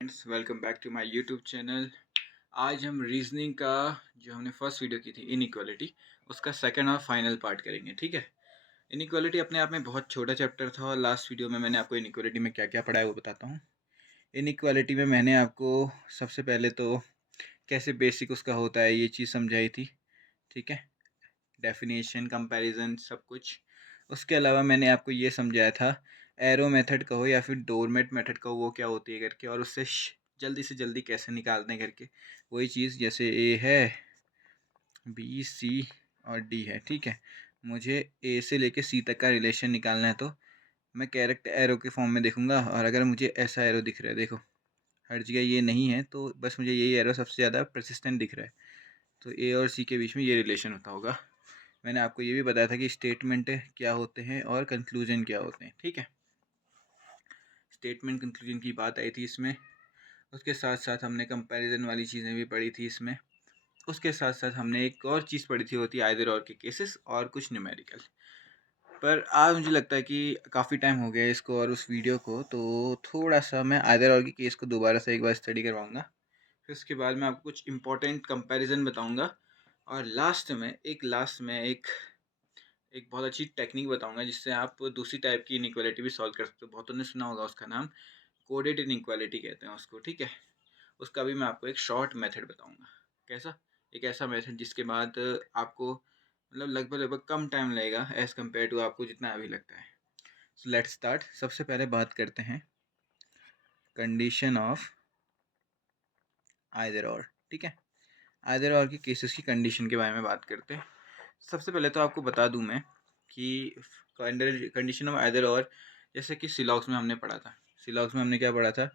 Friends, welcome back to my YouTube channel. आज हम reasoning का जो हमने फर्स्ट वीडियो की थी इनइक्वालिटी, उसका सेकंड और फाइनल पार्ट करेंगे। ठीक है। इनइक्वालिटी अपने आप में बहुत छोटा चैप्टर था और लास्ट वीडियो में मैंने आपको इनइक्वालिटी में क्या क्या पढ़ा है वो बताता हूँ। इनइक्वालिटी में मैंने आपको सबसे पहले तो कैसे बेसिक उसका होता है ये चीज़ समझाई थी। ठीक है। डेफिनेशन, कंपैरिजन, सब कुछ। उसके अलावा मैंने आपको ये समझाया था एरो मेथड कहो या फिर डोरमेट मेथड कहो वो क्या होती है करके, और उससे जल्दी से जल्दी कैसे निकालते हैं करके। वही चीज़ जैसे ए है, बी, सी और डी है। ठीक है। मुझे ए से लेके सी तक का रिलेशन निकालना है तो मैं कैरेक्ट एरो के फॉर्म में देखूंगा, और अगर मुझे ऐसा एरो दिख रहा है, देखो हर जगह ये नहीं है तो बस मुझे यही एरो सबसे ज़्यादा परसिस्टेंट दिख रहा है, तो ए और सी के बीच में ये रिलेशन होता होगा। मैंने आपको ये भी बताया था कि स्टेटमेंट क्या होते हैं और कंक्लूजन क्या होते हैं। ठीक है। स्टेटमेंट कंक्लूजन की बात आई थी इसमें। उसके साथ साथ हमने कंपैरिजन वाली चीज़ें भी पढ़ी थी इसमें। उसके साथ साथ हमने एक और चीज़ पढ़ी थी, होती है आइदर और के केसेस और कुछ न्यूमेरिकल। पर आज मुझे लगता है कि काफ़ी टाइम हो गया इसको और उस वीडियो को, तो थोड़ा सा मैं आइदर और के केस को दोबारा से एक बार स्टडी करवाऊँगा। फिर उसके बाद मैं आपको कुछ इंपॉर्टेंट कंपैरिजन बताऊँगा, और लास्ट में एक एक बहुत अच्छी टेक्निक बताऊंगा जिससे आप दूसरी टाइप की इनइक्वालिटी भी सॉल्व कर सकते हो। बहुतों ने सुना होगा उसका नाम, कोडेड इनइक्वालिटी कहते हैं उसको। ठीक है। उसका भी मैं आपको एक शॉर्ट मेथड बताऊंगा। कैसा? एक ऐसा मेथड जिसके बाद आपको मतलब लगभग लगभग कम टाइम लगेगा एज़ कम्पेयर टू आपको जितना अभी लगता है। So let's start. सबसे पहले बात करते हैं कंडीशन ऑफ आइदर और। ठीक है। आइदर और के केसेस की कंडीशन के बारे में बात करते हैं। सबसे पहले तो आपको बता दूं मैं कि कंडीशन ऑफ आइदर और, जैसे कि सिलॉक्स में हमने पढ़ा था। सिलॉक्स में हमने क्या पढ़ा था?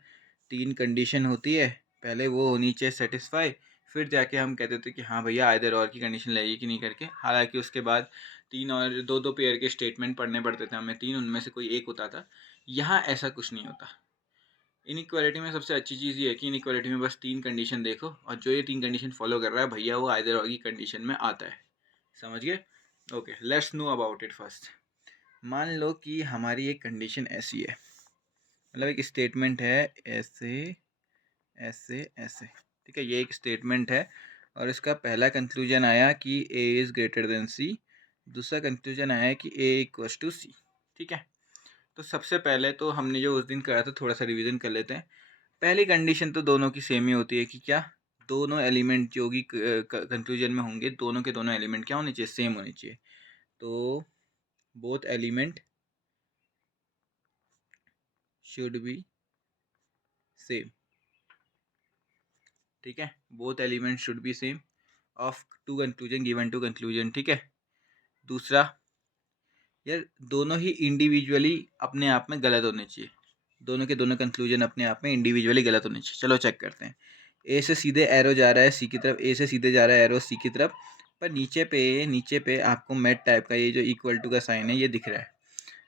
3 कंडीशन होती है, पहले वो होनी चाहिए सेटिस्फाई, फिर जाके हम कहते थे कि हाँ भैया आइदर और की कंडीशन लगेगी कि नहीं करके। हालांकि उसके बाद 3 और 2 पेयर के स्टेटमेंट पढ़ने पड़ते थे हमें, 3 उनमें से कोई एक होता था। यहाँ ऐसा कुछ नहीं होता। इनइक्वालिटी में सबसे अच्छी चीज़ ये है कि इनइक्वालिटी में बस 3 कंडीशन देखो, और जो ये 3 कंडीशन फॉलो कर रहा है भैया वो आइदर और की कंडीशन में आता है। समझ गए? Okay, let's know about it first. मान लो कि हमारी एक कंडीशन ऐसी है, मतलब एक स्टेटमेंट है ऐसे ऐसे ऐसे। ठीक है। ये एक स्टेटमेंट है और इसका पहला कंक्लूजन आया कि ए इज़ ग्रेटर देन सी, दूसरा कंक्लूजन आया कि ए इक्वल्स टू सी। ठीक है। तो सबसे पहले तो हमने जो उस दिन करा था थोड़ा सा रिवीजन कर लेते हैं। पहली कंडीशन तो दोनों की सेम ही होती है कि क्या, दोनों एलिमेंट जो भी कंक्लूजन में होंगे, दोनों के दोनों एलिमेंट क्या होने चाहिए? सेम होने चाहिए। तो both element should be same. ठीक है। Both element should be same of two conclusion given two conclusion. ठीक है। दूसरा, यार दोनों ही इंडिविजुअली अपने आप में गलत होने चाहिए। दोनों के दोनों कंक्लूजन अपने आप में इंडिविजुअली गलत होने चाहिए। चलो चेक करते हैं। ए से सीधे एरो जा रहा है सी की तरफ, ए से सीधे जा रहा है एरो सी की तरफ, पर नीचे पे आपको मैट टाइप का ये जो इक्वल टू का साइन है ये दिख रहा है।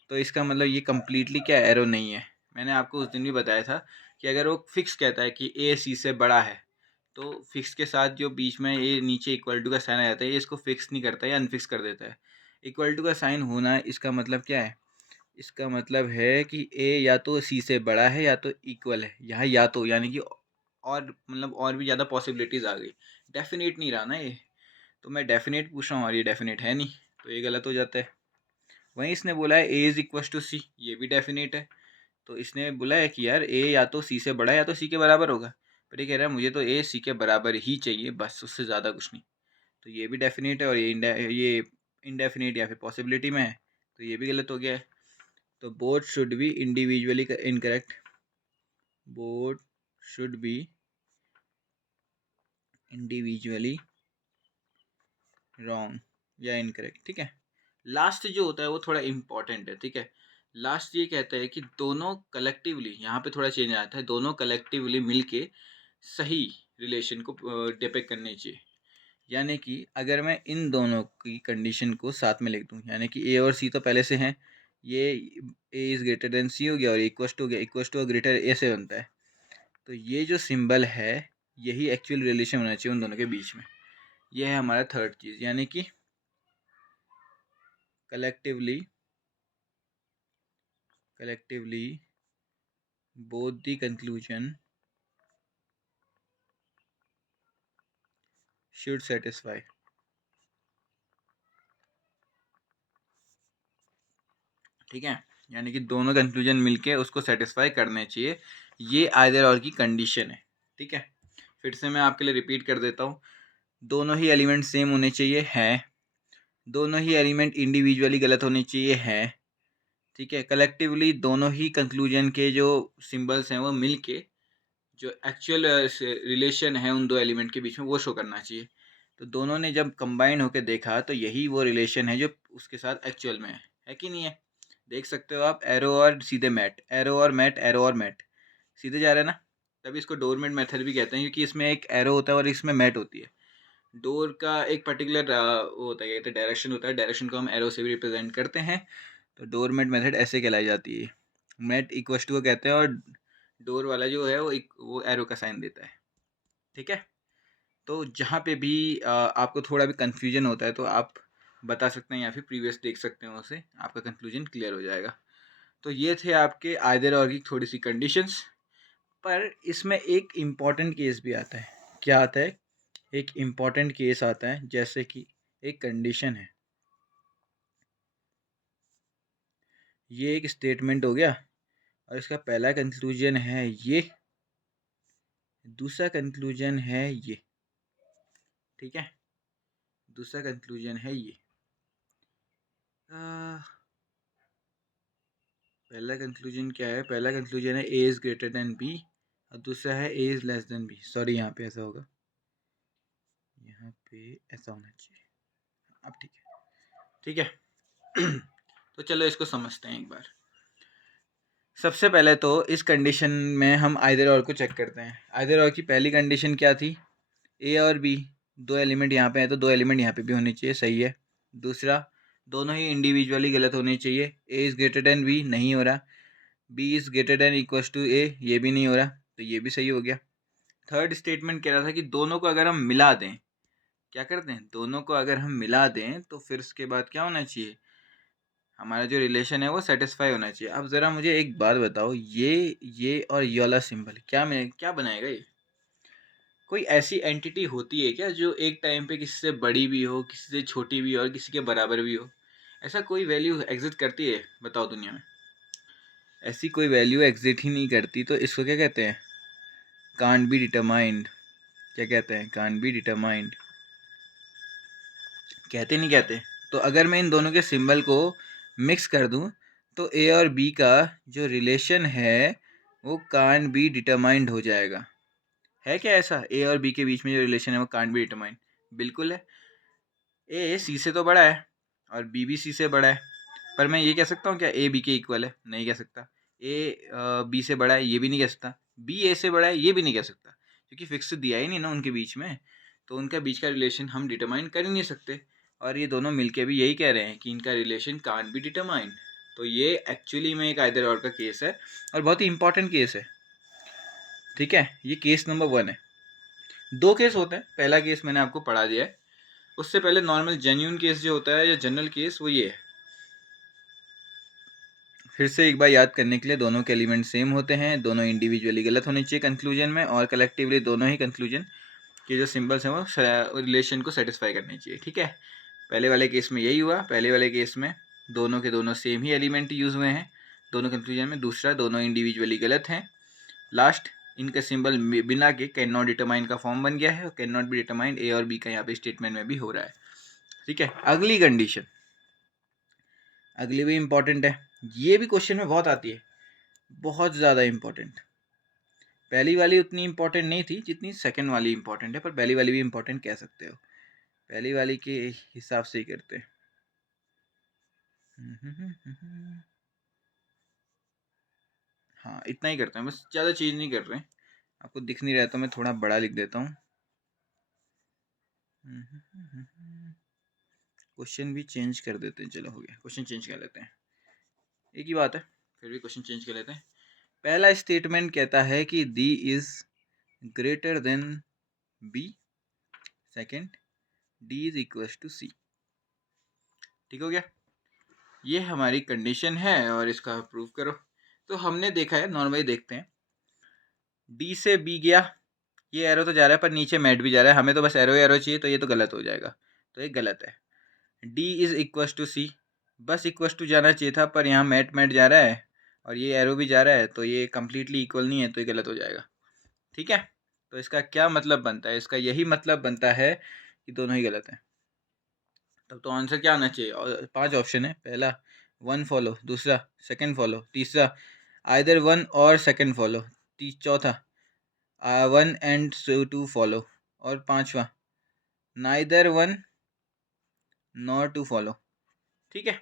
तो इसका मतलब ये कम्प्लीटली क्या एरो नहीं है। मैंने आपको उस दिन भी बताया था कि अगर वो फिक्स कहता है कि ए सी से बड़ा है, तो फिक्स के साथ जो बीच में ये नीचे इक्वल टू का साइन आ जाता है, ये इसको फिक्स नहीं करता है, अनफिक्स कर देता है। इक्वल टू का साइन होना इसका मतलब क्या है? इसका मतलब है कि ए या तो सी से बड़ा है या तो इक्वल है। यहाँ या तो यानी कि और मतलब और भी ज़्यादा पॉसिबिलिटीज़ आ गई। डेफिनेट नहीं रहा ना ये। तो मैं डेफिनेट पूछ रहा हूँ और ये डेफिनेट है नहीं, तो ये गलत हो जाता है। वहीं इसने बोला है ए इज़ इक्वल टू सी, ये भी डेफिनेट है। तो इसने बोला है कि यार ए या तो सी से बड़ा है या तो सी के बराबर होगा, पर ये कह रहा है मुझे तो ए सी के बराबर ही चाहिए, बस उससे ज़्यादा कुछ नहीं। तो ये भी डेफिनेट है और ये इनडेफिनेट या फिर पॉसिबिलिटी में है, तो ये भी गलत हो गया है। तो both should be individually incorrect, both should be individually wrong या इनकरेक्ट। ठीक है। लास्ट जो होता है वो थोड़ा इम्पॉर्टेंट है। ठीक है। लास्ट ये कहता है कि दोनों कलेक्टिवली, यहाँ पे थोड़ा चेंज आता है, दोनों कलेक्टिवली मिलके सही रिलेशन को डिपेक्ट करने चाहिए। यानी कि अगर मैं इन दोनों की कंडीशन को साथ में लिख दूँ, यानी कि ए और सी तो पहले से हैं, ये ए इज़ ग्रेटर देन सी हो गया और इक्वस टू हो गया, इक्वस टू और ग्रेटर ए से बनता है। तो ये जो सिंबल है यही एक्चुअल रिलेशन होना चाहिए उन दोनों के बीच में। ये है हमारा थर्ड चीज़, यानी कि collectively both the conclusion should satisfy, ठीक है, यानी कि दोनों कंक्लूजन मिलके उसको सेटिस्फाई करने चाहिए। ये आइदर और की कंडीशन है, ठीक है। फिर से मैं आपके लिए रिपीट कर देता हूँ, दोनों ही एलिमेंट सेम होने चाहिए, हैं। दोनों ही एलिमेंट इंडिविजुअली गलत होने चाहिए, हैं, ठीक है। कलेक्टिवली दोनों ही कंक्लूजन के जो सिंबल्स हैं वो मिलके जो एक्चुअल रिलेशन है उन दो एलिमेंट के बीच में वो शो करना चाहिए। तो दोनों ने जब कंबाइन होकर देखा तो यही वो रिलेशन है जो उसके साथ एक्चुअल में है कि नहीं है। देख सकते हो आप, एरो और सीधे मैट, एरो और मैट, एरो और मैट, सीधे जा रहे हैं ना। तभी इसको डोरमेट मेथड भी कहते हैं, क्योंकि इसमें एक एरो होता है और इसमें मैट होती है। डोर का एक पर्टिकुलर वो होता है, तो डायरेक्शन होता है, डायरेक्शन को हम एरो से भी रिप्रेजेंट करते हैं। तो डोरमेट मेथड ऐसे कहलाई जाती है। मैट इक्वस टू को कहते हैं और डोर वाला जो है वो एरो का साइन देता है, ठीक है। तो जहाँ पे भी आपको थोड़ा भी कन्फ्यूजन होता है तो आप बता सकते हैं या फिर प्रीवियस देख सकते हैं, उससे आपका कंक्लूजन क्लियर हो जाएगा। तो ये थे आपके आइदर और की थोड़ी सी कंडीशंस। पर इसमें एक इम्पॉर्टेंट केस भी आता है। क्या आता है? एक इम्पॉर्टेंट केस आता है, जैसे कि एक कंडीशन है, ये एक स्टेटमेंट हो गया और इसका पहला कंक्लूजन है ये, दूसरा कंक्लूजन है ये, ठीक है। दूसरा कंक्लूजन है ये, पहला कंक्लूजन क्या है? पहला कंक्लूजन है A is greater than B और दूसरा है A is less than B. Sorry, यहाँ पे ऐसा होगा, यहाँ पे ऐसा होना चाहिए। अब ठीक है, ठीक है। तो चलो इसको समझते हैं एक बार। सबसे पहले तो इस कंडीशन में हम आइदर और को चेक करते हैं। आइदर और की पहली कंडीशन क्या थी? ए और बी, दो एलिमेंट यहाँ पे है तो दो एलिमेंट यहाँ पे भी होने चाहिए, सही है। दूसरा, दोनों ही इंडिविजुअली गलत होने चाहिए। A is greater than B, नहीं हो रहा। B is greater than equals to A, ये भी नहीं हो रहा, तो ये भी सही हो गया। थर्ड स्टेटमेंट कह रहा था कि दोनों को अगर हम मिला दें, क्या करते हैं, दोनों को अगर हम मिला दें तो फिर उसके बाद क्या होना चाहिए, हमारा जो रिलेशन है वो सेटिस्फाई होना चाहिए। अब ज़रा मुझे एक बात बताओ, ये और ये वाला सिंबल क्या बनाएगा ये? कोई ऐसी एंटिटी होती है क्या जो एक टाइम पे किसी से बड़ी भी हो, किसी से छोटी भी हो और किसी के बराबर भी हो? ऐसा कोई वैल्यू एग्जिस्ट करती है, बताओ दुनिया में? ऐसी कोई वैल्यू एग्जिस्ट ही नहीं करती, तो इसको क्या कहते हैं? Can't be determined. क्या कहते हैं? Can't be determined. कहते नहीं कहते? तो अगर मैं इन दोनों के सिंबल को मिक्स कर दूं तो ए और बी का जो रिलेशन है वो कांट बी डिटरमाइंड हो जाएगा। है क्या ऐसा? ए और बी के बीच में जो रिलेशन है वो कांट बी डिटरमाइंड? बिल्कुल है। ए सी से तो बड़ा है और बी भी सी से बड़ा है, पर मैं ये कह सकता हूँ क्या ए बी के इक्वल है? नहीं कह सकता। ए बी से बड़ा है, ये भी नहीं कह सकता। बी ए से बड़ा है, ये भी नहीं कह सकता, क्योंकि फिक्स तो दिया ही नहीं ना उनके बीच में। तो उनका बीच का रिलेशन हम डिटरमाइन कर ही नहीं सकते। और ये दोनों मिलके भी यही कह रहे हैं कि इनका रिलेशन कांट बी डिटरमाइंड। तो ये एक्चुअली में एक आइदर और का केस है और बहुत ही इंपॉर्टेंट केस है, ठीक है। ये केस नंबर 1 है। दो केस होते हैं, पहला केस मैंने आपको पढ़ा दिया है। उससे पहले नॉर्मल जेन्युइन केस जो होता है या जनरल केस, वो ये है। फिर से एक बार याद करने के लिए, दोनों के एलिमेंट सेम होते हैं, दोनों इंडिविजुअली गलत होने चाहिए कंक्लूजन में, और कलेक्टिवली दोनों ही कंक्लूजन के जो सिंबल्स हैं वो रिलेशन को सेटिस्फाई करने चाहिए, ठीक है। पहले वाले केस में यही हुआ। पहले वाले केस में दोनों के दोनों सेम ही एलिमेंट यूज़ हुए हैं दोनों कंक्लूजन में। दूसरा, दोनों इंडिविजुअली गलत हैं। लास्ट, इनका सिंबल बिना के कैन नॉट डिटरमाइन का फॉर्म बन गया है और कैन नॉट बी डिटरमाइंड ए और बी का यहाँ पे स्टेटमेंट में भी हो रहा है, ठीक है। अगली कंडीशन, अगली भी इंपॉर्टेंट है। ये भी क्वेश्चन में बहुत आती है, बहुत ज़्यादा इंपॉर्टेंट। पहली वाली उतनी इंपॉर्टेंट नहीं थी जितनी सेकंड वाली इंपॉर्टेंट है, पर पहली वाली भी इंपॉर्टेंट कह सकते हो। पहली वाली के हिसाब से ही करते हैं। हाँ, इतना ही करते हैं बस, ज़्यादा चीज़ नहीं कर रहे हैं। आपको दिख नहीं रहा तो मैं थोड़ा बड़ा लिख देता हूँ। क्वेश्चन भी चेंज कर देते हैं, चलो हो गया, क्वेश्चन चेंज कर लेते हैं, एक ही बात है, फिर भी क्वेश्चन चेंज कर लेते हैं। पहला स्टेटमेंट कहता है कि D is greater than B. Second, D is equal to C. ठीक हो गया? ये हमारी कंडीशन है और इसका प्रूव करो। तो हमने देखा है, नॉर्मली देखते हैं, डी से बी गया ये एरो तो जा रहा है पर नीचे मैट भी जा रहा है, हमें तो बस एरो एरो चाहिए, तो ये तो गलत हो जाएगा, तो ये गलत है। डी इज इक्वस टू सी, बस इक्वस टू जाना चाहिए था, पर यहाँ मैट मैट जा रहा है और ये एरो भी जा रहा है, तो ये कम्प्लीटली इक्वल नहीं है, तो ये गलत हो जाएगा। ठीक है, तो इसका क्या मतलब बनता है? इसका यही मतलब बनता है कि दोनों ही गलत हैं। तब तो आंसर क्या आना चाहिए? और 5 ऑप्शन है। पहला वन फॉलो, दूसरा सेकंड फॉलो, तीसरा आइदर वन और सेकंड फॉलो, चौथा वन एंड टू फॉलो, और पांचवा neither one nor two follow. ठीक है,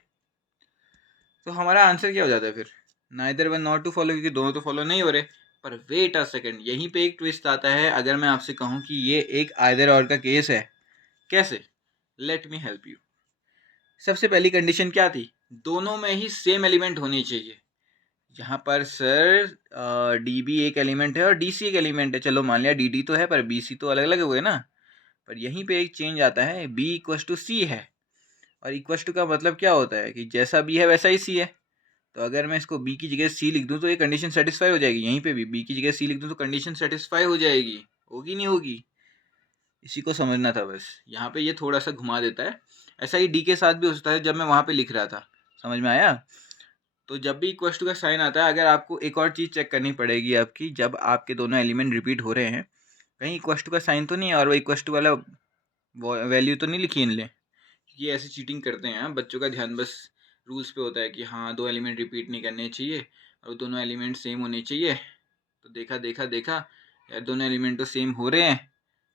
तो हमारा आंसर क्या हो जाता है फिर? Neither one not two follow, क्योंकि दोनों तो फॉलो नहीं हो रहे। पर वेट अ सेकंड, यहीं पे एक ट्विस्ट आता है। अगर मैं आपसे कहूँ कि ये एक आइदर और का केस है, कैसे? Let me help you. सबसे पहली कंडीशन क्या थी? दोनों में ही सेम एलिमेंट होने चाहिए। यहाँ पर सर डी भी एक एलिमेंट है और डी सी एक एलिमेंट है। चलो मान लिया डी डी तो है, पर बी सी तो अलग अलग हुए ना। पर यहीं पे एक चेंज आता है, बी इक्वस टू सी है, और इक्वस टू का मतलब क्या होता है कि जैसा बी है वैसा ही सी है। तो अगर मैं इसको बी की जगह सी लिख दूं तो ये कंडीशन सेटिस्फाई हो जाएगी। यहीं पे भी बी की जगह सी लिख दूं तो कंडीशन सेटिस्फाई हो जाएगी। होगी नहीं होगी? इसी को समझना था बस। यहाँ पे ये थोड़ा सा घुमा देता है। ऐसा ही डी के साथ भी हो सकता है, जब मैं वहाँ पे लिख रहा था। समझ में आया? तो जब भी इक्वल टू का साइन आता है, अगर आपको एक और चीज़ चेक करनी पड़ेगी आपकी, जब आपके दोनों एलिमेंट रिपीट हो रहे हैं, कहीं इक्वल टू का साइन तो नहीं है और वो इक्वल टू वाला वैल्यू तो नहीं लिखी इन ले। ये ऐसे चीटिंग करते हैं। बच्चों का ध्यान बस रूल्स पे होता है कि हाँ, दो एलिमेंट रिपीट नहीं करने चाहिए और दोनों एलिमेंट सेम होने चाहिए। तो देखा देखा देखा यार, दोनों एलिमेंट तो सेम हो रहे हैं।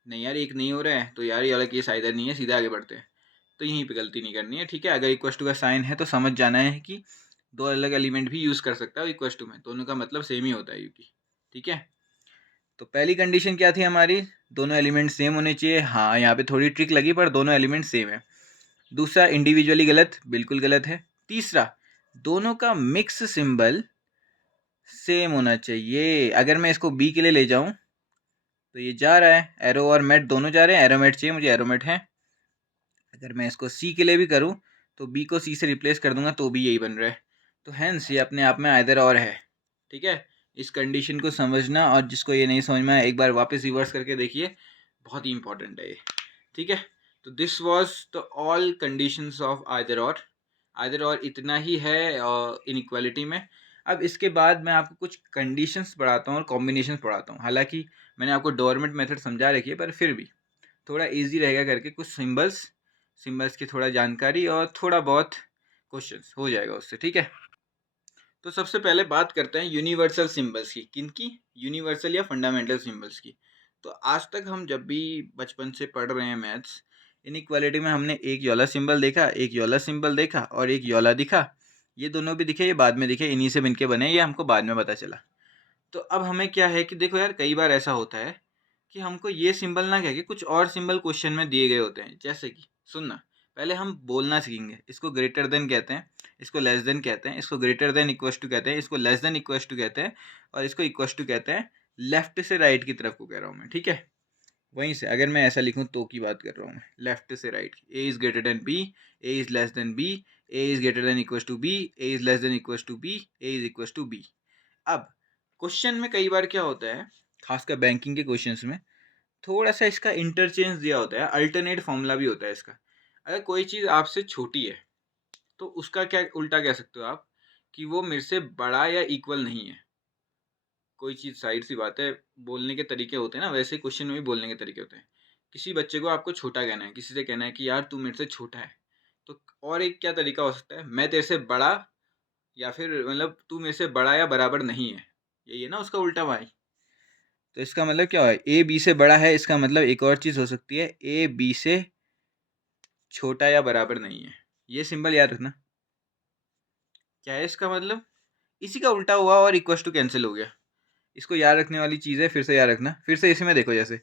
नहीं यार, एक नहीं हो रहा है, तो यार ये वाला केस आइदर नहीं है, सीधा आगे बढ़ते हैं। तो यहीं पे गलती नहीं करनी है। ठीक है, अगर इक्वल टू का साइन है तो समझ जाना है कि दो अलग एलिमेंट भी यूज़ कर सकता है इक्वल टू में, दोनों का मतलब सेम ही होता है यूकी। ठीक है, तो पहली कंडीशन क्या थी हमारी? दोनों एलिमेंट सेम होने चाहिए। हाँ, यहाँ पे थोड़ी ट्रिक लगी, पर दोनों एलिमेंट सेम है। दूसरा, इंडिविजुअली गलत, बिल्कुल गलत है। तीसरा, दोनों का मिक्स सिंबल सेम होना चाहिए। अगर मैं इसको बी के लिए ले जाऊं तो ये जा रहा है, एरो और मेट दोनों जा रहे हैं। एरोमेट चाहिए मुझे, एरोमेट है। अगर मैं इसको सी के लिए भी करूं तो बी को सी से रिप्लेस कर दूंगा तो भी यही बन रहा है। तो हैंस ये अपने आप में आइदर और है। ठीक है, इस कंडीशन को समझना, और जिसको ये नहीं समझ में आया एक बार वापस रिवर्स करके देखिए, बहुत ही इंपॉर्टेंट है ये। ठीक है, तो this was the all conditions of either और इतना ही है इनइक्वालिटी में। अब इसके बाद मैं आपको कुछ कंडीशंस पढ़ाता हूँ और कॉम्बिनेशंस पढ़ाता हूँ। हालांकि मैंने आपको डोरमेट मेथड समझा रखी है, पर फिर भी थोड़ा इजी रहेगा करके कुछ सिंबल्स की थोड़ा जानकारी और थोड़ा बहुत क्वेश्चंस हो जाएगा उससे। ठीक है, तो सबसे पहले बात करते हैं यूनिवर्सल सिंबल्स की। किनकी? यूनिवर्सल या फंडामेंटल सिंबल्स की। तो आज तक हम जब भी बचपन से पढ़ रहे हैं मैथ्स, इनइक्वालिटी में हमने एक योला सिंबल देखा, एक योला सिंबल देखा और एक योला दिखा। ये दोनों भी दिखे, ये बाद में दिखे, इन्हीं से मिलके बने, ये हमको बाद में पता चला। तो अब हमें क्या है कि देखो यार, कई बार ऐसा होता है कि हमको ये सिंबल ना कह के कुछ और सिंबल क्वेश्चन में दिए गए होते हैं। जैसे कि सुनना, पहले हम बोलना सीखेंगे। इसको ग्रेटर देन कहते हैं, इसको लेस देन कहते हैं, इसको ग्रेटर देन इक्वल टू कहते हैं, इसको लेस देन इक्वल टू कहते हैं, और इसको इक्वल टू कहते हैं। लेफ्ट से राइट की तरफ को कह रहा हूँ मैं। ठीक है, वहीं से अगर मैं ऐसा लिखूँ तो की बात कर रहा हूँ मैं, लेफ्ट से राइट की। A is greater than B, A is less than B, A is greater than equal to B, A is less than equal to B, A is equal to B. अब question में कई बार क्या होता है, खासकर banking के questions में, थोड़ा सा इसका इंटरचेंज दिया होता है, अल्टरनेट फॉर्मूला भी होता है इसका। अगर कोई चीज़ आपसे छोटी है तो उसका क्या उल्टा कह सकते हो आप कि वो मेरे से बड़ा या इक्वल नहीं है। कोई चीज़, साइड सी बात है, बोलने के तरीके होते हैं ना, वैसे ही क्वेश्चन में भी बोलने के तरीके होते हैं। किसी बच्चे को आपको छोटा कहना है, किसी से कहना है कि यार तू मेरे से छोटा है, तो और एक क्या तरीका हो सकता है, मैं तेरे से बड़ा, या फिर मतलब तू मेरे से बड़ा या बराबर नहीं है। यही है ना उसका उल्टा भाई। तो इसका मतलब क्या है? ए बी से बड़ा है, इसका मतलब एक और चीज़ हो सकती है, ए बी से छोटा या बराबर नहीं है। ये सिंबल याद रखना। क्या है इसका मतलब? इसी का उल्टा हुआ और इक्वल टू कैंसिल हो गया। इसको याद रखने वाली चीज़ है, फिर से याद रखना। फिर से इसमें देखो, जैसे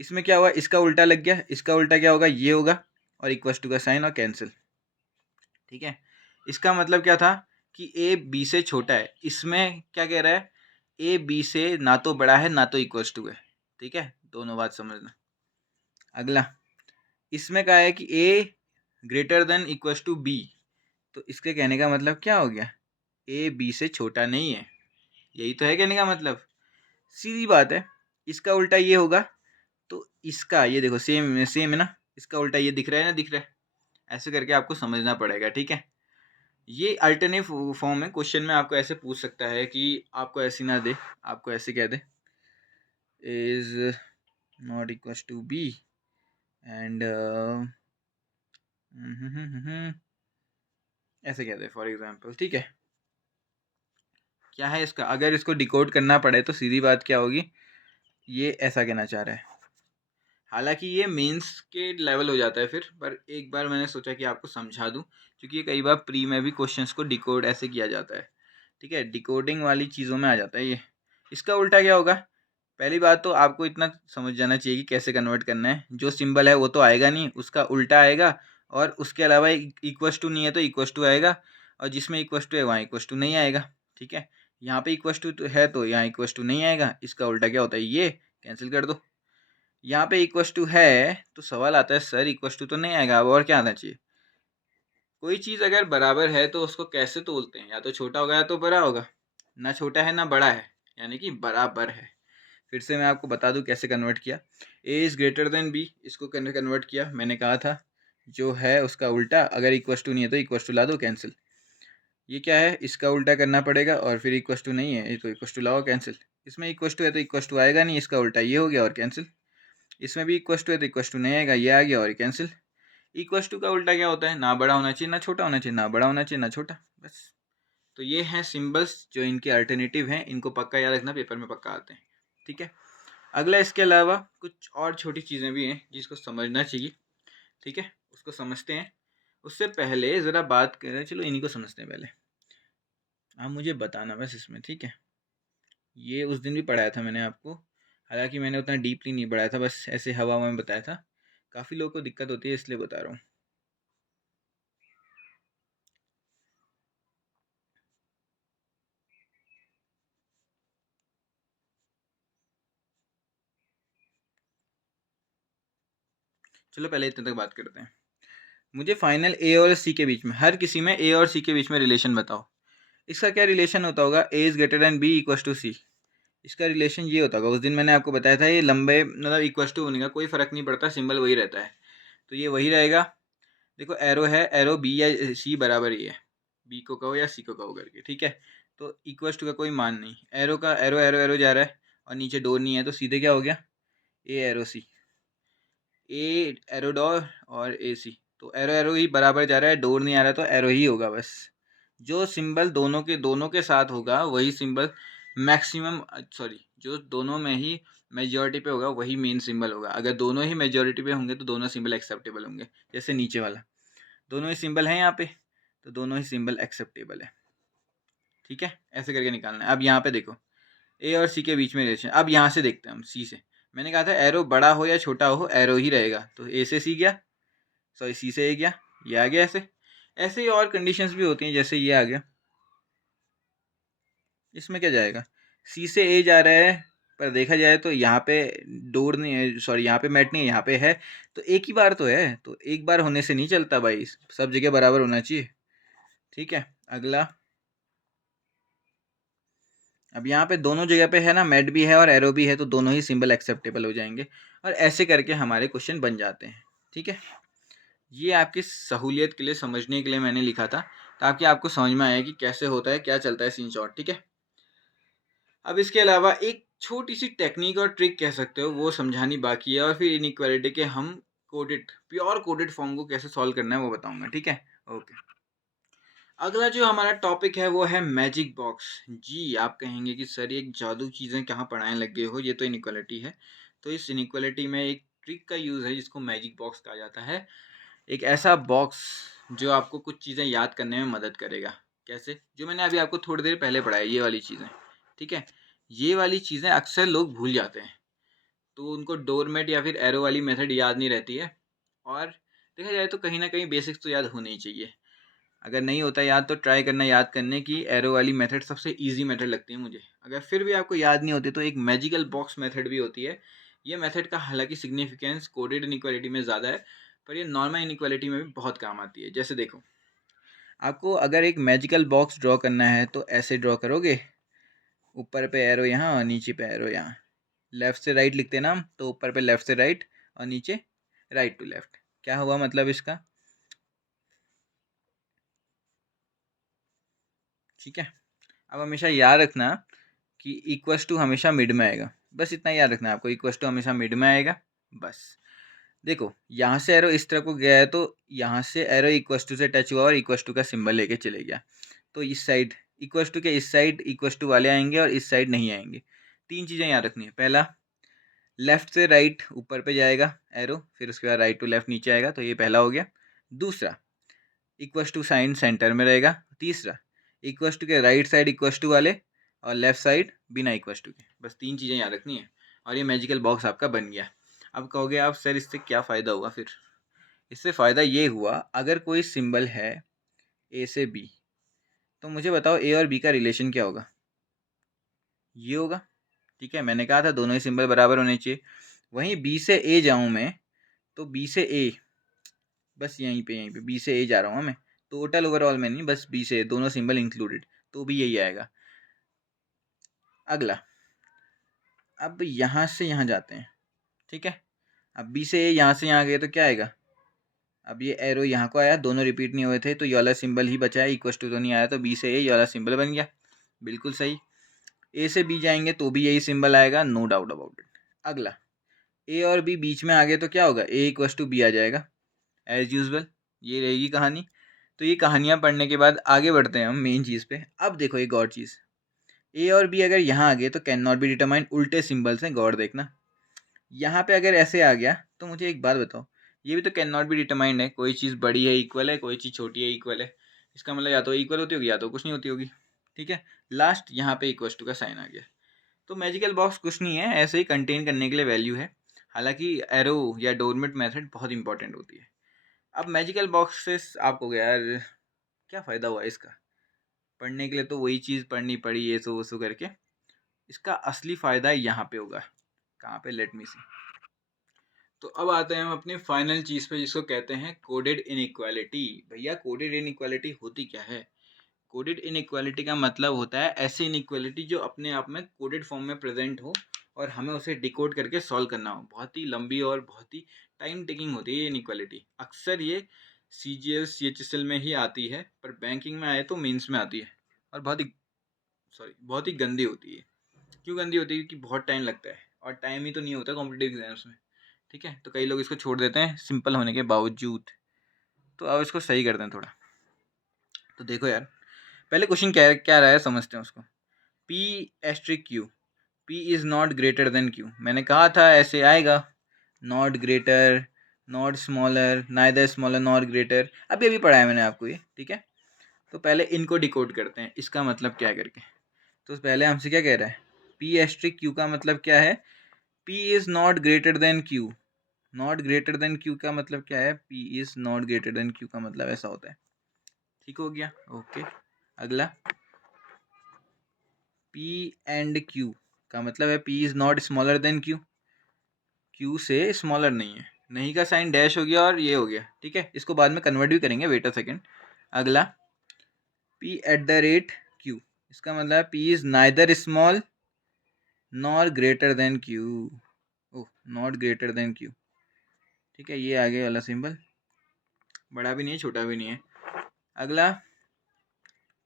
इसमें क्या हुआ, इसका उल्टा लग गया, इसका उल्टा क्या होगा, ये होगा, और इक्वल टू का साइन और कैंसिल। ठीक है, इसका मतलब क्या था कि ए बी से छोटा है। इसमें क्या कह रहा है, ए बी से ना तो बड़ा है ना तो इक्वल टू है। ठीक है, दोनों बात समझना। अगला, इसमें कहा है कि A greater than equal to B, तो इसके कहने का मतलब क्या हो गया, ए बी से छोटा नहीं है। यही तो है कहने का मतलब, सीधी बात है। इसका उल्टा ये होगा, तो इसका ये देखो सेम सेम है ना, इसका उल्टा ये दिख रहा है ना, दिख रहा है। ऐसे करके आपको समझना पड़ेगा, ठीक है। ये अल्टरनेट फॉर्म है, क्वेश्चन में आपको ऐसे पूछ सकता है कि आपको ऐसी ना दे, आपको ऐसे कह दे is not equal to B and ऐसे कह दे फॉर एग्जाम्पल, ठीक है। क्या है इसका, अगर इसको डिकोड करना पड़े तो सीधी बात क्या होगी, ये ऐसा कहना चाह रहा है। हालांकि ये मेंस के लेवल हो जाता है फिर, पर एक बार मैंने सोचा कि आपको समझा दूं, क्योंकि ये कई बार प्री में भी क्वेश्चंस को डिकोड ऐसे किया जाता है, ठीक है। डिकोडिंग वाली चीज़ों में आ जाता है ये। इसका उल्टा क्या होगा, पहली बात तो आपको इतना समझ जाना चाहिए कि कैसे कन्वर्ट करना है। जो सिंबल है वो तो आएगा नहीं, उसका उल्टा आएगा, और उसके अलावा इक्वस टू नहीं है तो इक्वस टू आएगा, और जिसमें इक्वस टू है वहाँ इक्वस टू नहीं आएगा, ठीक है। यहाँ पे इक्वस टू है तो यहाँ इक्वस टू नहीं आएगा। इसका उल्टा क्या होता है, ये कैंसिल कर दो। यहाँ पे इक्वस टू है तो सवाल आता है सर इक्वस टू तो नहीं आएगा, अब और क्या आना चाहिए। कोई चीज़ अगर बराबर है तो उसको कैसे तोलते हैं, या तो छोटा होगा या तो बड़ा होगा, ना छोटा है ना बड़ा है, यानी कि बराबर है। फिर से मैं आपको बता दूं कैसे कन्वर्ट किया। A is greater than B, इसको कन्वर्ट किया। मैंने कहा था जो है उसका उल्टा, अगर इक्वस टू नहीं है तो इक्वस टू ला दो, कैंसिल। ये क्या है, इसका उल्टा करना पड़ेगा, और फिर इक्वस टू नहीं है ये तो इक्वस टू लाओ, कैंसिल। इसमें इक्वस टू है तो इक्वस टू आएगा नहीं, इसका उल्टा ये हो गया और कैंसिल। इसमें भी इक्वस टू है तो इक्वस टू नहीं आएगा, ये आ गया और कैंसिल। इक्वस टू का उल्टा क्या होता है, ना बड़ा होना चाहिए ना छोटा होना चाहिए, ना बड़ा होना चाहिए ना छोटा, बस। तो ये हैं सिंबल्स जो इनके अल्टरनेटिव हैं, इनको पक्का याद रखना, पेपर में पक्का आते हैं, ठीक है। अगला इसके अलावा कुछ और छोटी चीज़ें भी हैं जिसको समझना चाहिए, ठीक है, उसको समझते हैं। उससे पहले ज़रा बात करें, चलो इन्हीं को समझते हैं पहले। आप मुझे बताना बस इसमें, ठीक है। ये उस दिन भी पढ़ाया था मैंने आपको, हालांकि मैंने उतना डीपली नहीं पढ़ाया था, बस ऐसे हवा में बताया था। काफ़ी लोगों को दिक्कत होती है इसलिए बता रहा हूँ। चलो पहले इतने तक बात करते हैं। मुझे फाइनल ए और सी के बीच में, हर किसी में ए और सी के बीच में रिलेशन बताओ। इसका क्या रिलेशन होता होगा, A is greater than B equals to C. इसका रिलेशन ये होता होगा, उस दिन मैंने आपको बताया था ये लंबे मतलब इक्वस टू होने का कोई फ़र्क नहीं पड़ता, सिंबल वही रहता है, तो ये वही रहेगा। देखो एरो है, एरो बी या सी बराबर ही है, बी को कहो या सी को कहो करके, ठीक है। तो इक्वस टू का कोई मान नहीं, एरो का एरो एरो एरो जा रहा है, और नीचे डोर नहीं है, तो सीधे क्या हो गया, ए एरो सी, ए एरो डोर और ए सी। तो एरो एरो ही बराबर जा रहा है, डोर नहीं आ रहा तो एरो ही होगा बस। जो सिंबल दोनों के साथ होगा वही सिंबल मैक्सिमम, सॉरी, जो दोनों में ही मेजॉरिटी पे होगा वही मेन सिंबल होगा। अगर दोनों ही मेजॉरिटी पे होंगे तो दोनों सिंबल एक्सेप्टेबल होंगे। जैसे नीचे वाला, दोनों ही सिंबल हैं यहाँ पे, तो दोनों ही सिंबल एक्सेप्टेबल है, ठीक है। ऐसे करके निकालना है। अब यहाँ पे देखो ए और सी के बीच में रिलेशन, अब यहाँ से देखते हैं हम सी से। मैंने कहा था एरो बड़ा हो या छोटा हो एरो ही रहेगा, तो ए से सी गया, सॉरी सी से ए गया, ये आ गया। ऐसे ऐसे ही और कंडीशंस भी होती हैं, जैसे ये आ गया, इसमें क्या जाएगा, सी से ए जा रहा है, पर देखा जाए तो यहाँ पे डोर नहीं है, सॉरी यहाँ पे मैट नहीं है, यहाँ पे है, तो एक ही बार तो है, तो एक बार होने से नहीं चलता भाई, सब जगह बराबर होना चाहिए, ठीक है। अगला, अब यहाँ पे दोनों जगह पे है ना, मैट भी है और एरो भी है, तो दोनों ही सिंबल एक्सेप्टेबल हो जाएंगे, और ऐसे करके हमारे क्वेश्चन बन जाते हैं, ठीक है। ये आपकी सहूलियत के लिए, समझने के लिए मैंने लिखा था, ताकि आपको समझ में आए कि कैसे होता है, क्या चलता है सीन शॉट, ठीक है। अब इसके अलावा एक छोटी सी टेक्निक और ट्रिक कह सकते हो, वो समझानी बाकी है, और फिर इनइक्वालिटी के हम कोडेड, प्योर कोडेड फॉर्म को कैसे सॉल्व करना है वो बताऊंगा, ठीक है। ओके, अगला जो हमारा टॉपिक है वो है मैजिक बॉक्स। जी, आप कहेंगे कि सर ये जादू चीज़ें कहाँ पढ़ाने लग गए हो, ये तो इनइक्वालिटी है। तो इस इनइक्वालिटी में एक ट्रिक का यूज़ है जिसको मैजिक बॉक्स कहा जाता है। एक ऐसा बॉक्स जो आपको कुछ चीज़ें याद करने में मदद करेगा। कैसे, जो मैंने अभी आपको थोड़ी देर पहले पढ़ाया, ये वाली चीज़ें, ठीक है। ये वाली चीज़ें अक्सर लोग भूल जाते हैं, तो उनको डोरमेट या फिर एरो वाली मेथड याद नहीं रहती है, और देखा जाए तो कहीं ना कहीं बेसिक्स तो याद होने ही चाहिए। अगर नहीं होता याद तो ट्राई करना याद करने की, एरो वाली मेथड सबसे इजी मेथड लगती है मुझे। अगर फिर भी आपको याद नहीं होती तो एक मैजिकल बॉक्स मेथड भी होती है। ये मेथड का हालांकि सिग्निफिकेंस कोडेड इनइक्वालिटी में ज़्यादा है, पर ये नॉर्मल इनइक्वालिटी में भी बहुत काम आती है। जैसे देखो, आपको अगर एक मैजिकल बॉक्स ड्रॉ करना है तो ऐसे ड्रॉ करोगे, ऊपर पे एरो यहाँ और नीचे पे एरो यहाँ, लेफ्ट से राइट लिखते हैं ना हम, तो ऊपर पे लेफ्ट से राइट और नीचे राइट टू लेफ्ट। क्या हुआ मतलब इसका? ठीक है। अब हमेशा याद रखना कि इक्वस टू हमेशा मिड में आएगा, बस इतना याद रखना है आपको, इक्वस टू हमेशा मिड में आएगा बस। देखो यहाँ से एरो इस तरफ को गया है, तो यहाँ से एरो इक्वस टू से टच हुआ और इक्वस टू का सिंबल लेके चले गया, तो इस साइड इक्वस टू के इस साइड इक्वस टू वाले आएंगे और इस साइड नहीं आएंगे। तीन चीज़ें याद रखनी है। पहला, लेफ्ट से राइट ऊपर पे जाएगा एरो, फिर उसके बाद राइट टू लेफ्ट नीचे आएगा, तो ये पहला हो गया। दूसरा, इक्वस टू साइन सेंटर में रहेगा। तीसरा, इक्वस टू के राइट साइड इक्वस टू वाले और लेफ्ट साइड बिना इक्वस टू के। बस तीन चीज़ें याद रखनी है और ये मैजिकल बॉक्स आपका बन गया। अब कहोगे आप सर इससे क्या फ़ायदा हुआ? फिर इससे फ़ायदा ये हुआ, अगर कोई सिंबल है ए से बी, तो मुझे बताओ ए और बी का रिलेशन क्या होगा? ये होगा। ठीक है, मैंने कहा था दोनों ही सिंबल बराबर होने चाहिए। वहीं बी से ए जाऊँ मैं, तो बी से ए, बस यहीं पे बी से ए जा रहा हूँ मैं, टोटल ओवरऑल में नहीं, बस बी से दोनों सिंबल इंक्लूडेड, तो भी यही आएगा। अगला, अब यहाँ से यहाँ जाते हैं। ठीक है, अब बी से ए यहाँ से यहाँ गए तो क्या आएगा? अब ये एरो यहाँ को आया, दोनों रिपीट नहीं हुए थे, तो ये वाला सिंबल ही बचा है, इक्वस टू तो नहीं आया, तो बी से ए ये वाला सिंबल बन गया। बिल्कुल सही। ए से बी जाएंगे तो भी यही सिंबल आएगा, नो डाउट अबाउट इट। अगला, ए और बी बीच में आ गए तो क्या होगा? ए इक्वस टू बी आ जाएगा एज यूजल। ये रहेगी कहानी। तो ये कहानियाँ पढ़ने के बाद आगे बढ़ते हैं हम मेन चीज़ पे। अब देखो एक और चीज़, ए और बी अगर यहाँ आ गए तो कैन नॉट बी डिटरमाइंड, उल्टे सिंबल्स हैं, गौर देखना। यहाँ पे अगर ऐसे आ गया तो मुझे एक बात बताओ, ये भी तो कैन नॉट बी डिटरमाइंड है। कोई चीज़ बड़ी है इक्वल है, कोई चीज़ छोटी है इक्वल है, इसका मतलब या तो इक्वल होती होगी या तो कुछ नहीं होती होगी। ठीक है, लास्ट यहाँ पे इक्वल टू का साइन आ गया। तो मैजिकल बॉक्स कुछ नहीं है, ऐसे ही कंटेन करने के लिए वैल्यू है। हालांकि एरो या डोरमेट मेथड बहुत इंपॉर्टेंट होती है। अब मैजिकल बॉक्स से आपको गया यार क्या फ़ायदा हुआ इसका? पढ़ने के लिए तो वही चीज़ पढ़नी पड़ी, ये सो वो सो करके। इसका असली फ़ायदा यहाँ पे होगा। कहाँ पे? लेट मी सी। तो अब आते हैं हम अपनी फाइनल चीज़ पे, जिसको कहते हैं कोडेड इनइक्वालिटी। भैया कोडेड इनइक्वालिटी होती क्या है? कोडेड इनइक्वालिटी का मतलब होता है ऐसी इनइक्वालिटी जो अपने आप में कोडेड फॉर्म में प्रेजेंट हो और हमें उसे डिकोड करके सॉल्व करना हो। बहुत ही लंबी और बहुत ही टाइम टेकिंग होती है ये इनइक्वालिटी। अक्सर ये CGL CHSL में ही आती है, पर बैंकिंग में आए तो मेंस में आती है और बहुत ही गंदी होती है। क्यों गंदी होती है? क्योंकि बहुत टाइम लगता है और टाइम ही तो नहीं होता कॉम्पिटेटिव एग्जाम्स में। ठीक है, तो कई लोग इसको छोड़ देते हैं सिंपल होने के बावजूद। तो अब इसको सही करते हैं थोड़ा। तो देखो यार, पहले क्वेश्चन क्या क्या रहा है समझते हैं उसको। P asterisk Q, P is not greater than Q। मैंने कहा था ऐसे आएगा, not greater, not smaller, neither smaller not greater. अभी पढ़ा है मैंने आपको ये। ठीक है, तो पहले इनको डिकोड करते हैं, इसका मतलब क्या करके। तो पहले हमसे क्या कह रहा है? P एस्ट्रिक Q का मतलब क्या है? P is not greater than Q। Not greater than Q का मतलब क्या है? P is not greater than Q का मतलब ऐसा होता है। ठीक हो गया, ओके। अगला, P एंड Q का मतलब है P is not smaller than Q। Q से स्मॉलर नहीं है, नहीं का साइन डैश हो गया और ये हो गया। ठीक है, इसको बाद में कन्वर्ट भी करेंगे, वेट अ सेकेंड। अगला, P at the rate Q, इसका मतलब है P is neither small nor greater than Q। Oh, not greater than Q। ठीक है, ये आगे वाला सिंबल बड़ा भी नहीं है छोटा भी नहीं है। अगला,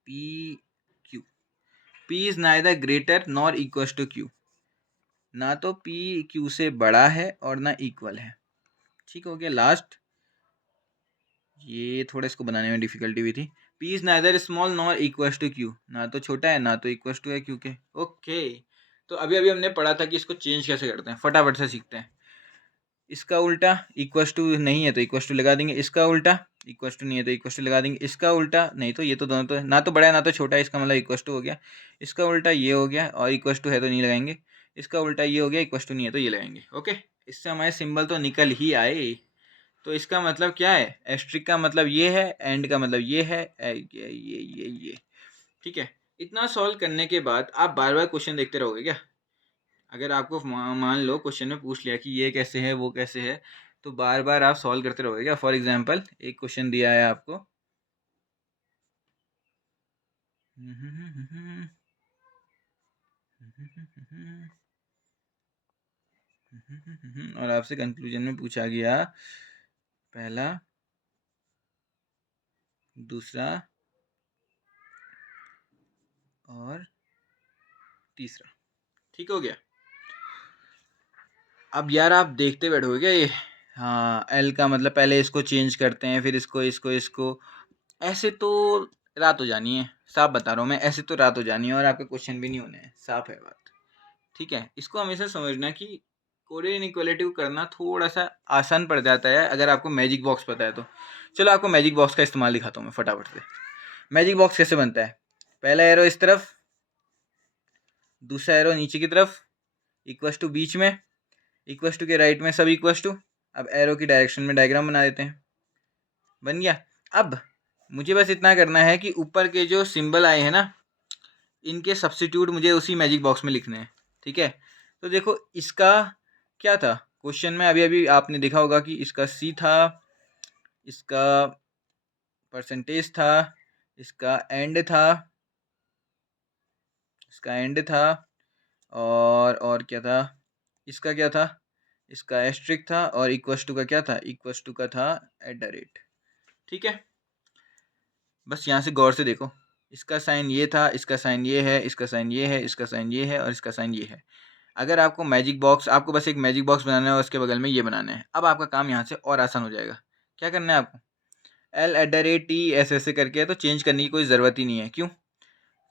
P Q, P is neither greater nor equal to Q। ना तो P Q से बड़ा है और ना इक्वल है। ठीक हो गया। लास्ट, ये थोड़ा इसको बनाने में डिफिकल्टी हुई थी। P is neither small nor equal to Q, ना तो छोटा है ना तो इक्वल टू है Q के। ओके, तो अभी अभी हमने पढ़ा था कि इसको चेंज कैसे करते हैं, फटाफट से सीखते हैं। इसका उल्टा, इक्वल टू नहीं है तो इक्वल टू लगा देंगे, इसका उल्टा इक्वल टू नहीं है तो इक्वल टू लगा देंगे, इसका उल्टा नहीं तो ये तो दोनों तो ना तो बड़ा है ना तो छोटा है, इसका मतलब इक्वल टू हो गया। इसका उल्टा ये हो गया और इक्वल टू है तो नहीं लगाएंगे। इसका उल्टा ये हो गया, इक्वल टू नहीं है तो ये लगाएंगे। ओके, इससे हमारे सिंबल तो निकल ही आए। तो इसका मतलब क्या है? एस्ट्रिक का मतलब ये है, एंड का मतलब ये है, ये। ठीक है, इतना सॉल्व करने के बाद आप बार बार क्वेश्चन देखते रहोगे क्या? अगर आपको मान लो क्वेश्चन में पूछ लिया कि ये कैसे है वो कैसे है, तो बार बार आप सॉल्व करते रहोगे क्या? फॉर एग्जांपल एक क्वेश्चन दिया है आपको, और आपसे कंक्लूजन में पूछा गया पहला, दूसरा और तीसरा। ठीक हो गया। अब यार आप देखते बैठोगे क्या ये? हाँ, एल का मतलब पहले इसको चेंज करते हैं, फिर इसको ऐसे तो रात हो जानी है। साफ बता रहा हूँ मैं, ऐसे तो रात हो जानी है और आपके क्वेश्चन भी नहीं होने हैं। साफ है बात। ठीक है, इसको हमेशा समझना कि कोरियन इक्वलिटी को करना थोड़ा सा आसान पड़ जाता है अगर आपको मैजिक बॉक्स पता है तो। चलो आपको मैजिक बॉक्स का इस्तेमाल दिखाता हूँ मैं फटाफट से। मैजिक बॉक्स कैसे बनता है? पहला एरो इस तरफ, दूसरा एरो नीचे की तरफ, इक्वस टू बीच में, इक्वस टू के राइट में, सब इक्वस टू। अब एरो की डायरेक्शन में डायग्राम बना देते हैं। बन गया। अब मुझे बस इतना करना है कि ऊपर के जो सिंबल आए हैं ना, इनके सब्स्टिट्यूट मुझे उसी मैजिक बॉक्स में लिखने हैं। ठीक है, तो देखो इसका क्या था क्वेश्चन में, अभी अभी आपने देखा होगा कि इसका सी था, इसका परसेंटेज था, इसका एंड था, इसका एंड था, और क्या था, इसका क्या था, इसका एस्ट्रिक था, और इक्वस टू का क्या था, इक्वस टू का था @ ठीक है, बस यहाँ से गौर से देखो। इसका साइन ये था, इसका साइन ये है, इसका साइन ये है, इसका साइन ये है, और इसका साइन ये है। अगर आपको मैजिक बॉक्स, आपको बस एक मैजिक बॉक्स बनाना है और उसके बगल में ये बनाना है। अब आपका काम यहाँ से और आसान हो जाएगा। क्या करना है आपको, L@T ऐसे करके है, तो चेंज करने की कोई ज़रूरत ही नहीं है। क्यों?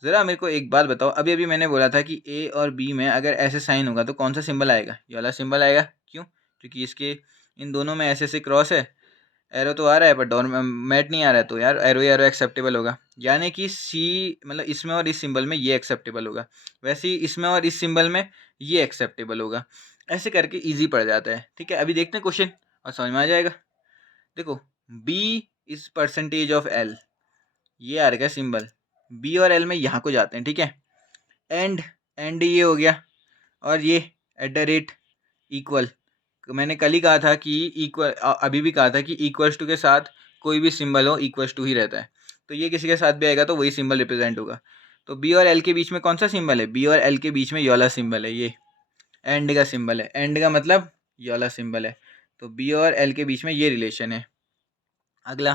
ज़रा मेरे को एक बात बताओ, अभी अभी मैंने बोला था कि ए और बी में अगर ऐसे साइन होगा तो कौन सा सिंबल आएगा? ये वाला सिंबल आएगा। क्यों? क्योंकि इसके इन दोनों में ऐसे क्रॉस है, एरो तो आ रहा है पर डॉर मैट नहीं आ रहा है, तो यार एरो एरो एक्सेप्टेबल होगा। यानी कि सी मतलब इसमें और इस सिंबल में ये एक्सेप्टेबल होगा, वैसे ही इसमें और इस सिंबल में ये एक्सेप्टेबल होगा। ऐसे करके इजी पड़ जाता है। ठीक है, अभी देखते हैं क्वेश्चन और समझ में आ जाएगा। देखो, B is percentage of L, ये आ रहा सिंबल, बी और एल में यहाँ को जाते हैं। ठीक है, एंड ये हो गया, और ये @ इक्वल, मैंने कल ही कहा था कि इक्वल, अभी भी कहा था कि इक्वल्स टू के साथ कोई भी सिंबल हो इक्वल्स टू ही रहता है, तो ये किसी के साथ भी आएगा तो वही सिंबल रिप्रेजेंट होगा। तो बी और एल के बीच में कौन सा सिंबल है? बी और एल के बीच में ये वाला सिंबल है, ये एंड का सिंबल है। एंड का मतलब ये वाला सिंबल है, तो बी और एल के बीच में ये रिलेशन है। अगला,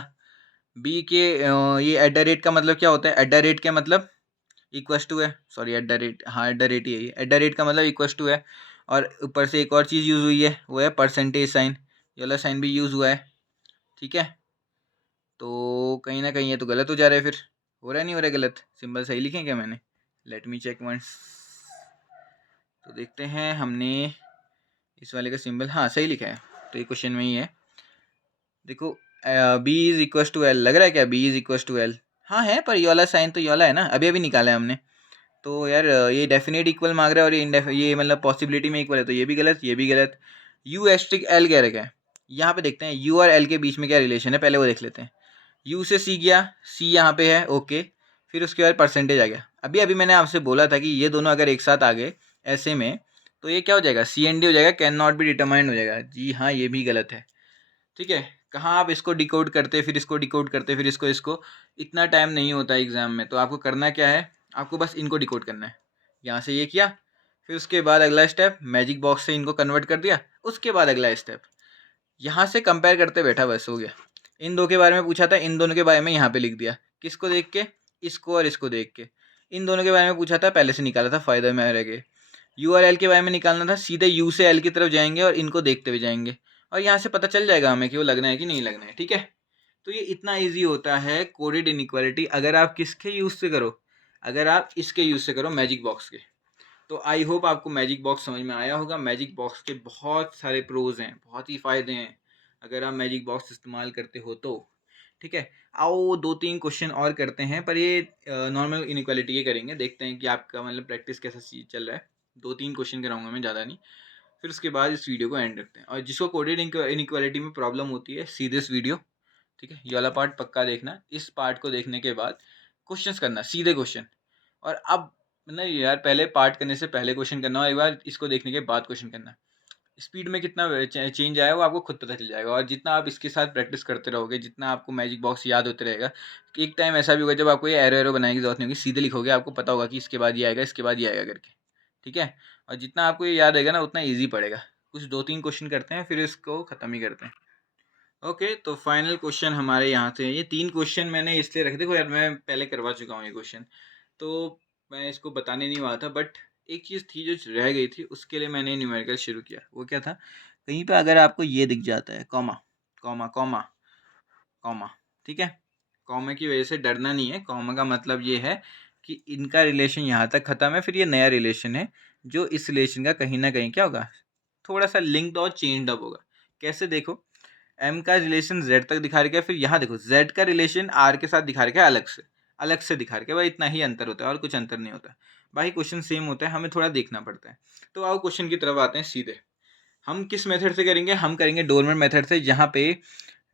बी के ये @ का मतलब क्या होता है? @ के मतलब इक्वस टू है, सॉरी @ हाँ @ ही है, @ का मतलब इक्वस टू है। और ऊपर से एक और चीज़ यूज़ हुई है, वो है परसेंटेज साइन, ये वाला साइन भी यूज़ हुआ है। ठीक है, तो कहीं ना कहीं ये तो गलत हो जा रहा है, फिर हो रहा है नहीं हो रहा है गलत? सिंबल सही लिखे क्या मैंने? Let me check once. तो देखते हैं, हमने इस वाले का सिंबल हाँ सही लिखा है, तो ये क्वेश्चन में ही है। देखो, B is equals to L, लग रहा है क्या B is equals to L? हाँ है, पर ये वाला साइन तो ये वाला है ना, अभी अभी निकाला है हमने। तो यार ये डेफिनेट इक्वल मांग रहा है और ये मतलब पॉसिबिलिटी में इक्वल है, तो ये भी गलत, ये भी गलत। यू एस्ट्रिक एल कह रखा है। यहाँ पे देखते हैं यू और एल के बीच में क्या रिलेशन है, पहले वो देख लेते हैं। यू से सी गया, सी यहाँ पे है, ओके। फिर उसके बाद परसेंटेज आ गया। अभी अभी मैंने आपसे बोला था कि ये दोनों अगर एक साथ आ गए ऐसे में, तो ये क्या हो जाएगा? CND हो जाएगा, कैन नॉट बी डिटरमाइंड हो जाएगा। जी हाँ, ये भी गलत है। ठीक है, कहाँ आप इसको डिकोड करते, फिर इसको डिकोड करते, फिर इसको इतना टाइम नहीं होता है एग्जाम में। तो आपको करना क्या है, आपको बस इनको डिकोड करना है। यहाँ से ये किया, फिर उसके बाद अगला स्टेप मैजिक बॉक्स से इनको कन्वर्ट कर दिया, उसके बाद अगला स्टेप यहाँ से कंपेयर करते बैठा, बस हो गया। इन दो के बारे में पूछा था, इन दोनों के बारे में यहाँ पे लिख दिया। किसको देख के? इसको और इसको देख के। इन दोनों के बारे में पूछा था, पहले से निकाला था, फायदा में रह गए। यू और एल के बारे में निकालना था, सीधे यू से एल की तरफ जाएंगे और इनको देखते हुए जाएंगे, और यहाँ से पता चल जाएगा हमें कि वो लगना है कि नहीं लगना है। ठीक है, तो ये इतना ईजी होता है कोडेड इनइक्वालिटी, अगर आप किसके यूज़ से करो, अगर आप इसके यूज़ से करो, मैजिक बॉक्स के। तो आई होप आपको मैजिक बॉक्स समझ में आया होगा। मैजिक बॉक्स के बहुत सारे प्रोज हैं, बहुत ही फ़ायदे हैं अगर आप मैजिक बॉक्स इस्तेमाल करते हो तो। ठीक है, आओ 2-3 क्वेश्चन और करते हैं, पर ये नॉर्मल इनइक्वालिटी के करेंगे, देखते हैं कि आपका मतलब प्रैक्टिस कैसा चल रहा है। 2-3 क्वेश्चन कराऊंगा मैं, ज़्यादा नहीं, फिर उसके बाद इस वीडियो को एंड रखते हैं। और जिसको कोडेड इनइक्वालिटी में प्रॉब्लम होती है, सीधे इस वीडियो, ठीक है, ये वाला पार्ट पक्का देखना। इस पार्ट को देखने के बाद क्वेश्चंस करना, सीधे क्वेश्चन। और अब मतलब यार पहले पार्ट करने से पहले क्वेश्चन करना, और एक बार इसको देखने के बाद क्वेश्चन करना। स्पीड में कितना चेंज आया वो आपको खुद पता चल जाएगा। और जितना आप इसके साथ प्रैक्टिस करते रहोगे, जितना आपको मैजिक बॉक्स याद होते रहेगा, एक टाइम ऐसा भी होगा जब आपको ये एरो एरो बनाने की जरूरत नहीं होगी, सीधे लिखोगे, आपको पता होगा कि इसके बाद ये आएगा, इसके बाद ये आएगा करके। ठीक है, और जितना आपको ये याद रहेगा ना, उतना ईजी पड़ेगा। कुछ 2-3 क्वेश्चन करते हैं, फिर इसको ख़त्म ही करते हैं। ओके, तो फाइनल क्वेश्चन हमारे यहाँ से ये 3 क्वेश्चन मैंने इसलिए रखे थे, देखो यार मैं पहले करवा चुका हूँ ये क्वेश्चन, तो मैं इसको बताने नहीं वाला था, बट एक चीज़ थी जो रह गई थी, उसके लिए मैंने न्यूमेरिकल शुरू किया। वो क्या था, कहीं पे अगर आपको ये दिख जाता है कॉमा कॉमा कॉमा कॉमा, ठीक है, कॉमा की वजह से डरना नहीं है। कॉमा का मतलब ये है कि इनका रिलेशन यहाँ तक ख़त्म है, फिर ये नया रिलेशन है जो इस रिलेशन का कहीं ना कहीं क्या होगा, थोड़ा सा लिंक्ड और चेंज्ड अप होगा। कैसे, देखो एम का रिलेशन जेड तक दिखा रखा है, फिर यहाँ देखो जेड का रिलेशन आर के साथ दिखा रखा है, अलग से दिखा रखा है। भाई इतना ही अंतर होता है और कुछ अंतर नहीं होता। बाकी क्वेश्चन सेम होता है, हमें थोड़ा देखना पड़ता है। तो आओ क्वेश्चन की तरफ आते हैं सीधे। हम किस मेथड से करेंगे, हम करेंगे डोरमेट मेथड से, जहाँ पे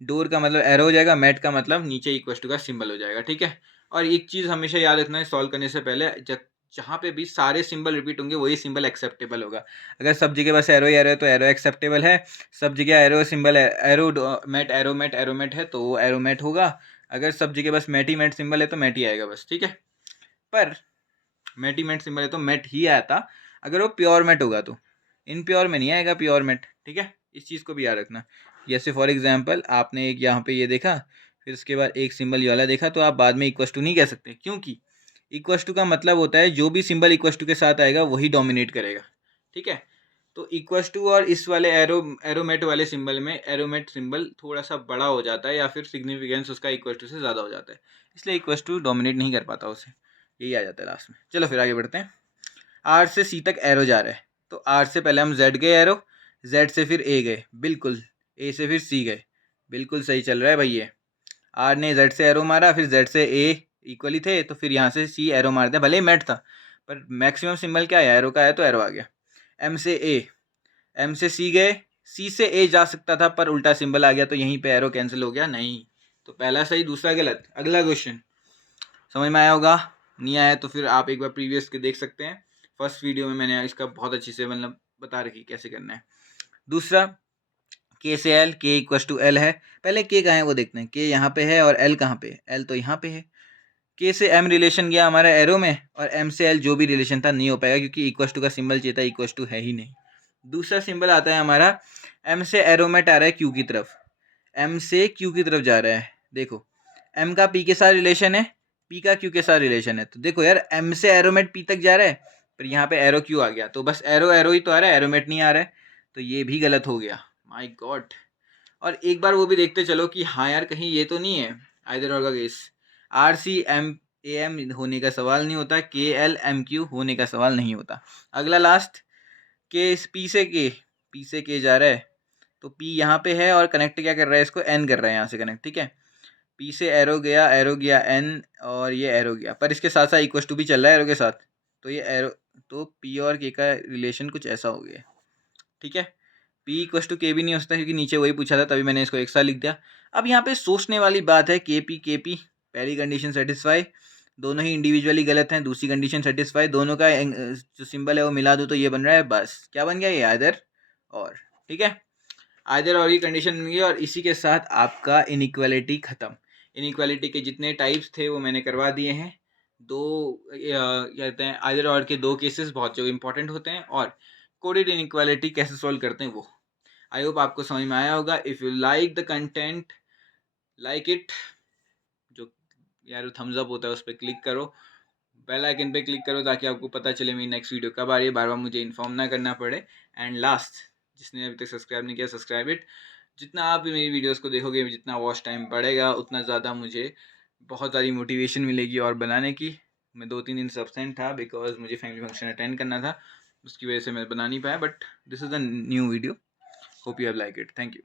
डोर का मतलब एरो हो जाएगा, मैट का मतलब नीचे इक्वल टू का सिंबल हो जाएगा, ठीक है। और एक चीज़ हमेशा याद रखना है सॉल्व करने से पहले, जहाँ पे भी सारे सिंबल रिपीट होंगे वही सिंबल एक्सेप्टेबल होगा। अगर सब जगह बस एरो ही एरो है तो एरो एक्सेप्टेबल है, सब जगह एरो सिंबल है, एरो मैट है तो वो एरो मैट होगा। अगर सब जगह बस मैट ही मैट सिंबल है तो मैट ही आएगा बस, ठीक है। पर मैट ही मैट सिंबल है तो मैट ही आता, अगर वो प्योर मैट होगा तो इन प्योर में नहीं आएगा प्योर मैट, ठीक है। इस चीज़ को भी याद रखना। जैसे फॉर एग्जांपल आपने एक यहाँ पे ये देखा, फिर उसके बाद एक सिंबल ये वाला देखा, तो आप बाद में इक्वस टू नहीं कह सकते, क्योंकि इक्वस टू का मतलब होता है जो भी सिंबल इक्वस टू के साथ आएगा वही डोमिनेट करेगा, ठीक है। तो इक्वस टू और इस वाले एरोमेट वाले सिंबल में एरोमेट सिंबल थोड़ा सा बड़ा हो जाता है, या फिर सिग्निफिकेंस उसका इक्वस टू से ज़्यादा हो जाता है, इसलिए इक्वस टू डोमिनेट नहीं कर पाता उसे, यही आ जाता है लास्ट में। चलो फिर आगे बढ़ते हैं। आर से सी तक एरो जा रहा है, तो आर से पहले हम जेड गए एरो, जेड से फिर ए गए, बिल्कुल ए से फिर सी गए, बिल्कुल सही चल रहा है भाई ये। आर ने जेड से एरो मारा, फिर जेड से ए इक्वली थे, तो फिर यहाँ से सी एरो मार दिया, भले ही मैट था पर मैक्सिमम सिंबल क्या है, एरो का है तो एरो आ गया। एम से ए, एम से सी गए, सी से ए जा सकता था पर उल्टा सिंबल आ गया, तो यहीं पे एरो कैंसिल हो गया, नहीं। तो पहला सही दूसरा गलत। अगला क्वेश्चन समझ में आया होगा, नहीं आया तो फिर आप एक बार प्रीवियस के देख सकते हैं। फर्स्ट वीडियो में मैंने इसका बहुत अच्छी से मतलब बता रखी कैसे करना है। दूसरा, के से एल, के इक्वल टू एल है, पहले के कहाँ है वो देखते हैं, के यहाँ पे है और एल कहाँ पे है, एल तो यहाँ पे है। के से एम रिलेशन गया हमारा एरो में, और एम से एल जो भी रिलेशन था नहीं हो पाएगा क्योंकि इक्वल टू का सिंबल चाहिए था, इक्वल टू है ही नहीं। दूसरा सिंबल आता है हमारा, एम से एरोमेट आ रहा है क्यू की तरफ, एम से क्यू की तरफ जा रहा है। देखो एम का पी के साथ रिलेशन है, पी का क्यू के साथ रिलेशन है, तो देखो यार एम से एरोमेट पी तक जा रहा है, पर यहाँ पे एरो क्यू आ गया, तो बस एरो एरो ही तो आ रहा है, एरोमेट नहीं आ रहा है, तो ये भी गलत हो गया, माय गॉड। और एक बार वो भी देखते चलो कि हाँ यार कहीं ये तो नहीं है आइदर और का case, R C M A M होने का सवाल नहीं होता, के एल एम क्यू होने का सवाल नहीं होता। अगला लास्ट, के पी से के जा रहा है, तो पी यहाँ पे है और कनेक्ट क्या कर रहा है, इसको एन कर रहा है यहाँ से कनेक्ट, ठीक है। पी से एरो गया एन, और ये एरो गया, पर इसके साथ साथ इक्वस टू भी चल रहा है एरो के साथ, तो ये एरो, तो पी और के का रिलेशन कुछ ऐसा हो गया, ठीक है। पी इक्वस टू के भी नहीं हो सकता क्योंकि नीचे वही पूछा था, तभी मैंने इसको एक साथ लिख दिया। अब यहाँ पे सोचने वाली बात है, के पी पहली कंडीशन सेटिस्फाई, दोनों ही इंडिविजुअली गलत हैं, दूसरी कंडीशन सेटिस्फाई, दोनों का जो सिंबल है वो मिला दो तो ये बन रहा है, बस क्या बन गया ये, आइदर और, ठीक है। आइदर और की कंडीशन बन गई, और इसी के साथ आपका इनइक्वालिटी खत्म। इनइक्वालिटी के जितने टाइप्स थे वो मैंने करवा दिए हैं। दो क्या कहते हैं, आइदर और के दो केसेस बहुत जो इंपॉर्टेंट होते हैं, और कोडेड इनइक्वालिटी कैसे सॉल्व करते हैं वो। आई होप आपको समझ में आया होगा। If you like the content, like it, जो यार थम्स अप होता है उस पर क्लिक करो, बेल आइकन पे क्लिक करो ताकि आपको पता चले मेरी नेक्स्ट वीडियो कब आ रही है, बार बार मुझे इन्फॉर्म ना करना पड़े। एंड लास्ट, जिसने अभी तक सब्सक्राइब नहीं किया, सब्सक्राइब इट। जितना आप भी मेरी वीडियोस को देखोगे, जितना वॉच टाइम पड़ेगा, उतना ज़्यादा मुझे बहुत सारी मोटिवेशन मिलेगी और बनाने की। मैं 2-3 दिन से एब्सेंट था बिकॉज मुझे फैमिली फंक्शन अटेंड करना था, उसकी वजह से मैं बना नहीं पाया, but this is the new video, hope you have like it, thank you.